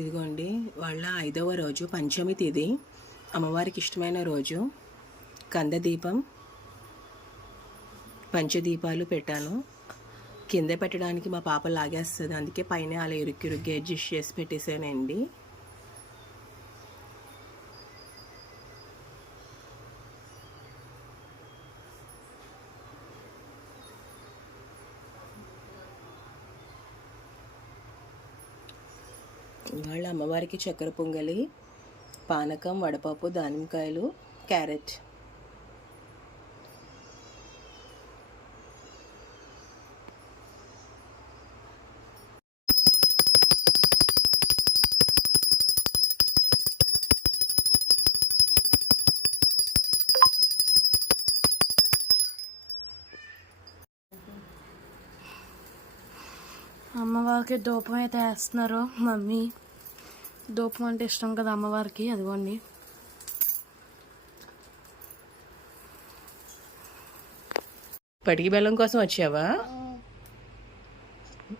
ఇదిగోండి వాళ్ళ 5వ రోజు పంచమి తిథి, అమ్మవారికి ఇష్టమైన రోజు. కందదీపం, పంచదీపాలు పెట్టాను. కింద పెట్టడానికి మా పాప లాగేస్తుంది, అందుకే పైన అలా ఇరుక్కిరుగ్గా అడ్జస్ట్ చేసి పెట్టేసానండి. ఇవాళ అమ్మవారికి చక్కెర పొంగలి, పానకం, వడపప్పు, దానిమ్మకాయలు, క్యారెట్. అమ్మవారికి ధూపం అయితే వేస్తున్నారు మమ్మీ. ధూపం అంటే ఇష్టం కదా అమ్మవారికి. అదిగోండి, పటికి బెల్లం కోసం వచ్చావా?